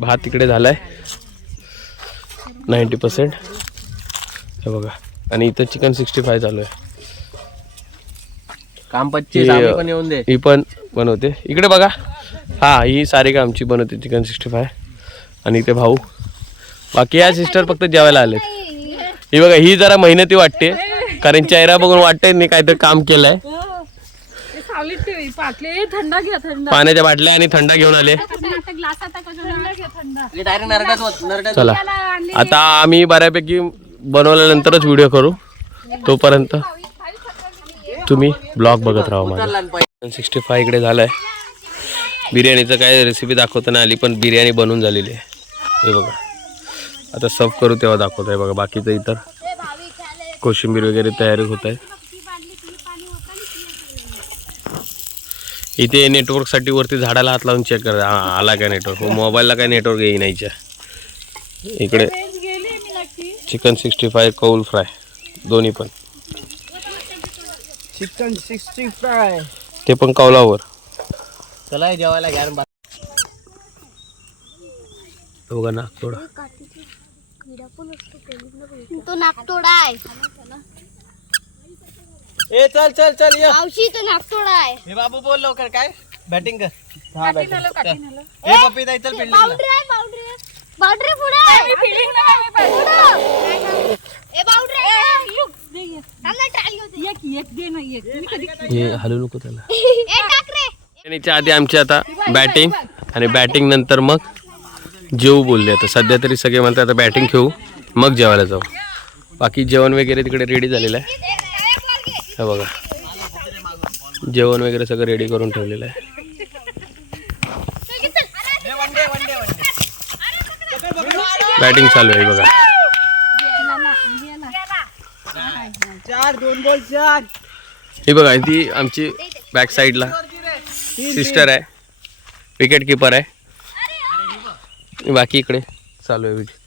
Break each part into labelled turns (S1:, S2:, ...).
S1: भात तिकडे झालाय. Ninety percent. हे बघा. आणि इथं चिकन सिक्स्टी फाय चालू आहे.
S2: काम
S1: ही,
S2: पच्चीस आम्ही पण येऊन दे.
S1: ही पण बनवते. इकडे बघा. हा ही सारी आमची बनवते चिकन सिक्स्टी फाय. आणि इथे भाऊ. बाकी या सिस्टर फक्त जेवायला आलेत. ही बघा ही जरा मेहनती वाटते. कारण चेहरा बघून वाटतंय नाही काहीतरी काम केलंय.
S3: ते सावलीत ठेवी पाटले थंडा घ्या थंडा.
S1: पाण्याच्या बाटल्या आणि थंडा घेऊन आले.
S3: ग्लास आता थंडा घ्या थंडा.
S2: डायरेक्ट नरड्यात होत नरड्यात
S1: चला. आता आम्ही बऱ्यापैकी बनवल्यानंतरच व्हिडिओ करू. तोपर्यंत तुम्ही ब्लॉग बघत राहा माझा. सिक्स्टी फाय इकडे झालाय. बिर्याणीचं काय रेसिपी दाखवताना आली पण बिर्याणी बनवून झालेली आहे. हे बघा. आता सर्व करू तेव्हा दाखवत आहे बघा. बाकीचं इतर कोशिंबीर वगैरे तयारी होत आहे. इथे नेटवर्कसाठी वरती झाडाला हात लावून चेक करा. हा, आला काय नेटवर्क मोबाईलला काय नेटवर्क येई नाहीच्या इकडे.
S3: गेली मी नक्की
S1: चिकन सिक्स्टी फाय कौल फ्राय दोन्ही पण.
S2: चिकन सिक्स्टी फ्राय
S1: ते पण कौलावर.
S2: चला जेवायला घ्या
S1: बघा ना थोडा
S4: तो नागतोडा आहे
S2: ए चल चल चल ये.
S4: मावशी नागतोडा आहे.
S2: हे बाबू बोल लवकर काय? बॅटिंग कर. हा
S3: काठी
S2: batting.
S3: नालो, काठी नालो.
S2: ए पप्पी चल बिल्डिंग
S4: बाउंड्री आहे बाउंड्री आहे. बाउंड्री पुढे आहे. पुढं. ए बाउंड्री try होते.
S3: एक एक दे ना एक. मी कधी
S1: हे हलू नको त्याला.
S4: ए टाक रे.
S1: बिर्याणीच्या आधी आमची आता बॅटिंग आणि बॅटिंग नंतर मग जेवू बोलले. आता सध्या तरी सगळे म्हणतात आता बॅटिंग खेळू. मग जेवायला जाऊ. बाकी जेवण वगैरे तिकडे रेडी झालेलं आहे. हे बघा. जेवण वगैरे सगळं रेडी करून ठेवलेलं आहे. बॅटिंग चालू आहे बघा.
S2: चार दोन बॉल चार.
S1: ही बघा ती आमची बॅक साईडला सिस्टर आहे. विकेट किपर आहे. बाकी इकडे चालू आहे विकेट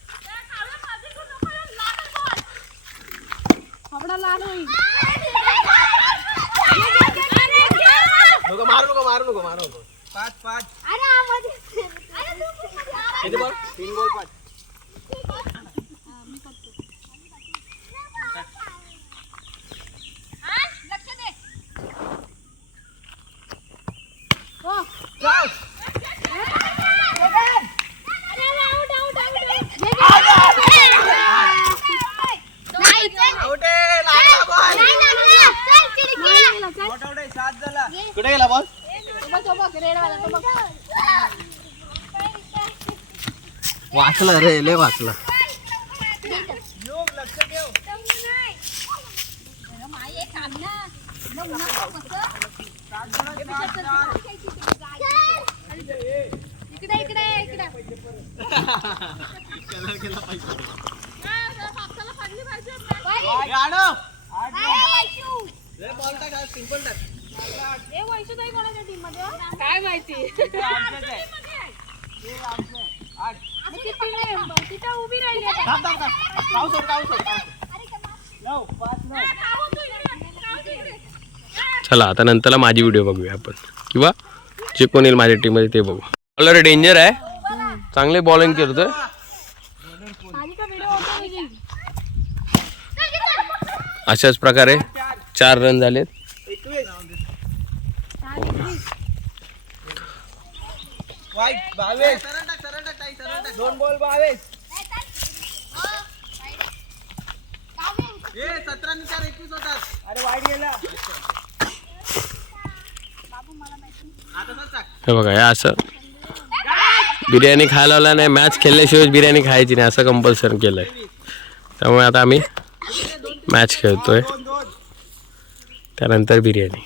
S2: नको मारू नको मारू नको मारू नको पाच पाच
S4: अरे आवाज अरे तू
S2: किती बॉल तीन बॉल पाच आउट आहे लागला बॉल आउट आउट आहे सात झाला कुठे गेला बॉल वाचला रे लय वाचला.
S4: इकडे इकडे इकडे
S3: काय माहिती?
S4: तिथं उभी राहिली.
S1: चला आता नंतरला माझी व्हिडिओ बघूया आपण. किंवा जे कोण येईल माझ्या टीममध्ये ते बघू. बॉलर डेंजर आहे. चांगले बॉलिंग करतोय अशाच प्रकारे चार रन झालेत.
S2: दोन बॉल बावीस ए सतरा चार एकवीस होतात. अरे वाईट गेला.
S1: हे बघा हे असं. बिर्याणी खायला लावला नाही मॅच खेळल्याशिवाय बिर्याणी खायची नाही असं कंपल्सरी केलंय. त्यामुळे आता आम्ही मॅच खेळतोय. त्यानंतर बिर्याणी.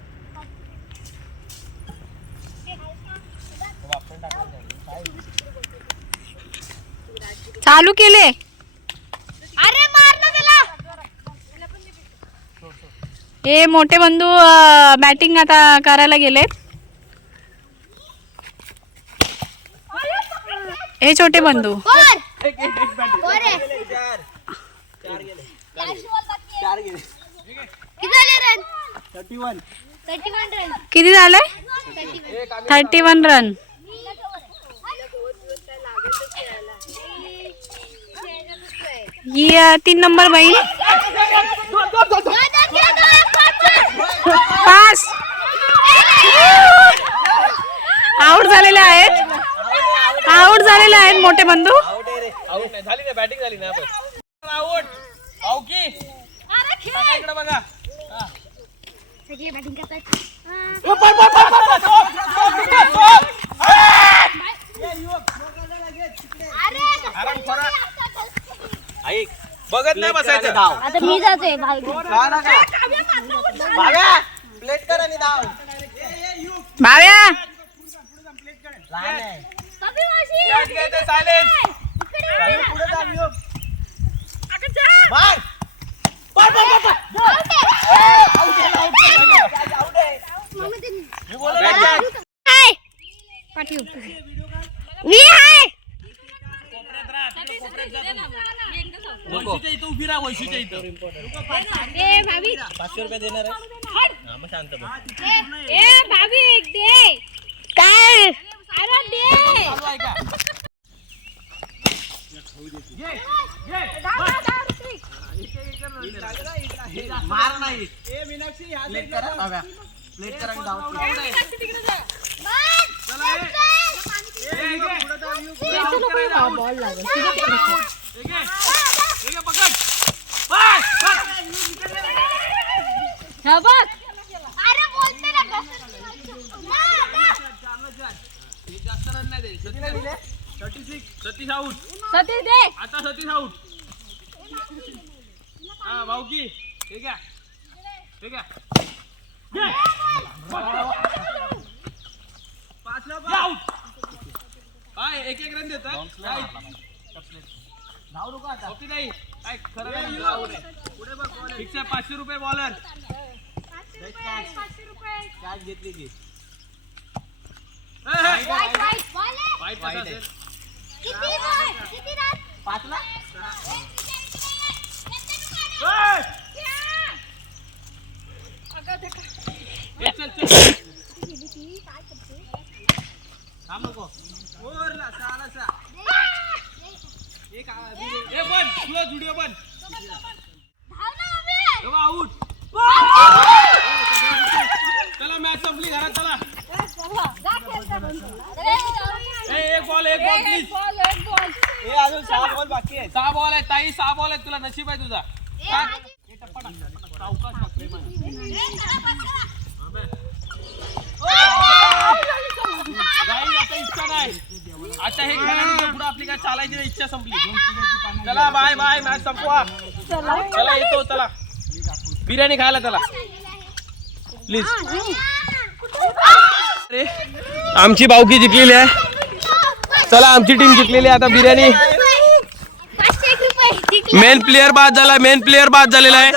S5: चालू केले.
S4: अरे मार ना त्याला.
S5: हे मोठे बंधू बॅटिंग आता करायला गेलेत. हे छोटे बंधू.
S4: किती झाले रन थर्टी वन रन
S5: अ, तीन नंबर बहीण पास. आउट झालेले आहेत. आउट झालेले आहेत मोठे बंधू.
S2: आउट आहे रे आउट नाही झाली ना बॅटिंग झाली ना आपण आउट पावकी बघा इकडे बघा
S4: सगळे बॅटिंग करतात
S2: आराम करा ऐक बघत बसायचं
S4: आता मी जातोय
S2: का ना का भाव्या प्लेट कर आणि धाव
S5: भाव्या!
S2: लहान आहे. पुढे युग. मी आहे वैशूच्या इथं उभी राहा वैशूच्या इथं.
S4: ए भाभी.
S2: पाचशे रुपये देणार आहे. हा, मग शांत.
S4: ए भाभी दे. काय? अरे दे.
S2: मार नाही. प्लेट करा. प्लेट करा आणि धाव.
S3: हा बघ
S4: अरे बोलते ना
S2: जास्त रन नाही दे. सतीश दिले? 36. सतीश आऊट
S3: सतीश दे
S2: सतीश आऊट हा ठीक आहे ठीक आहे पाच आऊट काय एक एक रन देतात. नाही. धाव नको आता. ओके नाही. काय खरं नाही. पुढे बघ ball आहे. पाचशे रुपये बॉलर कॅच घेतली की. वाईट पाचला? ए, चल आऊट चला मॅच संपली घरात चला एक बॉल एक बॉल प्लीज अजून सहा बॉल बाकी आहे सहा बॉल आहे ताई सहा बॉल आहे तुला नशीब आहे तुझा. सावकाश बघ, प्रेमाने. नाही आता इच्छा नाही. आता हे पुढे आपली काय चालायची नाही, इच्छा संपली. चला बाय बाय मॅच संपवा. चला. येतो चला. बिर्याणी खायला चला. प्लीज आमची बावकी जिंकलेली आहे. चला आमची टीम जिंकलेली आता बिर्याणी.
S1: मेन प्लेअर बाद झाला मेन प्लेअर बाद झालेला आहे.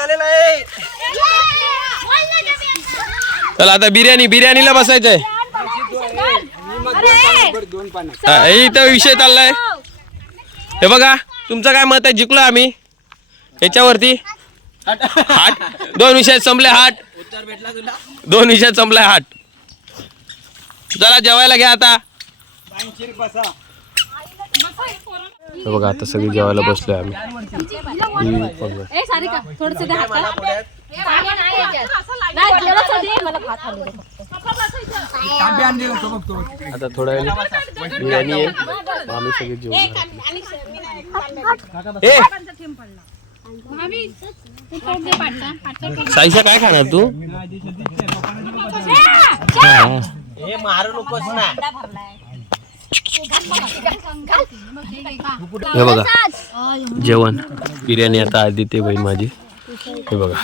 S1: चला आता बिर्याणी बिर्याणीला बसायचंय. इथं विषय चाललाय. हे बघा तुमचं काय मत आहे? जिंकलो आम्ही. याच्यावरती. हाट. दोन विषयात संपले हाट. दोन विषय संपलाय हाट. चला जेवायला घ्या आता. हे बघा आता सगळी जेवायला बसलोय आम्ही. आता थोड्या वेळाने बिर्याणी आहे. आम्ही सगळे जेवू ए!
S3: भाभी, तू थोडं दे पाटला. पाटला
S1: साईशा काय खाणार तू?
S2: हे मारू नकोस ना.
S1: हे बघा. जेवण. बिर्याणी आता आदित्य बहीण माझी. हे बघा.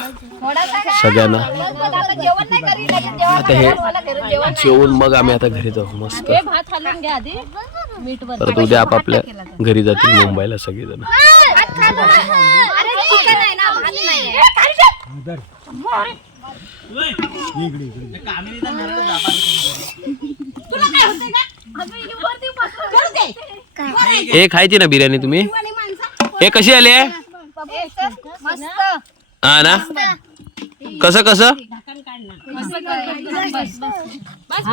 S1: सगळ्यांना.
S4: आता जेवण नाही करी नाही जेवण
S1: आता हे जेवून मग आम्ही आता घरी जाऊ. मस्त.
S3: भात हालून घ्या आधी मीठ
S1: परत उद्या आपापल्या घरी जातील मुंबईला सगळेजण.
S4: आहे
S1: हे खायची ना बिर्याणी तुम्ही? हे कशी आली आहे?
S4: मस्त.
S1: हा ना? कसं कसं?
S3: बस बस बस. बस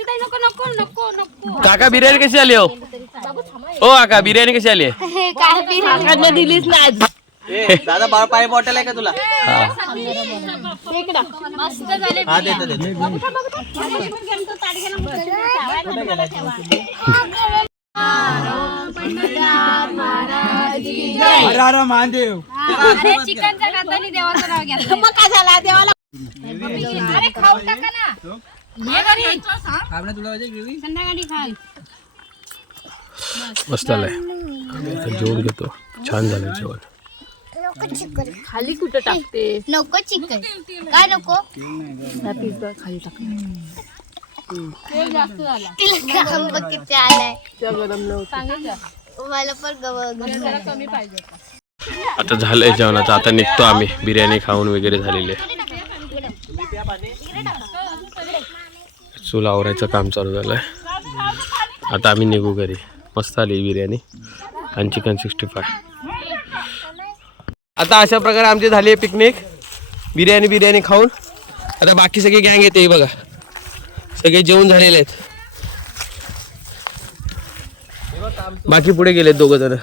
S3: ताई, नको नको नको नको.
S1: काका बिर्याणी कशी आली हो? ओ काका बिर्याणी कशी आली आहे?
S4: काय बिर्याणी?
S3: दिलीच ना आज
S2: दादा बाळ पाणी बॉटल आहे का तुला? हा देतो देतो.
S4: अरे चिकनच्या खातानी देवाचं नाव घ्या मग काय झाला? देवाला अरे खाऊन टाका ना.
S3: संध्याकाळी खाल.
S1: मस्त आलंय. जेवण घेतो छान झालं जेवण.
S3: खाली कुठं टाकते
S4: नको चिकन. काय नको?
S3: खाली टाक. तेल जास्त झाला.
S4: तिला काम बघ किती आलाय
S3: सांगितलं
S4: मला पण गव
S3: जरा कमी पाहिजे
S1: आता झालंय जेवणाचं. आता निघतो आम्ही. बिर्याणी खाऊन वगैरे झालेले चूल आवरायचं काम चालू झालंय. आता आम्ही निघू घरी. मस्त आली बिर्याणी. आणि चिकन सिक्स्टी फाय आता अशा प्रकारे आमची झाली आहे पिकनिक. बिर्याणी बिर्याणी खाऊन. आता बाकी सगळी गँग येते बघा. सगळे जेवण झालेले आहेत. बाकी पुढे गेलेत दोघं जण.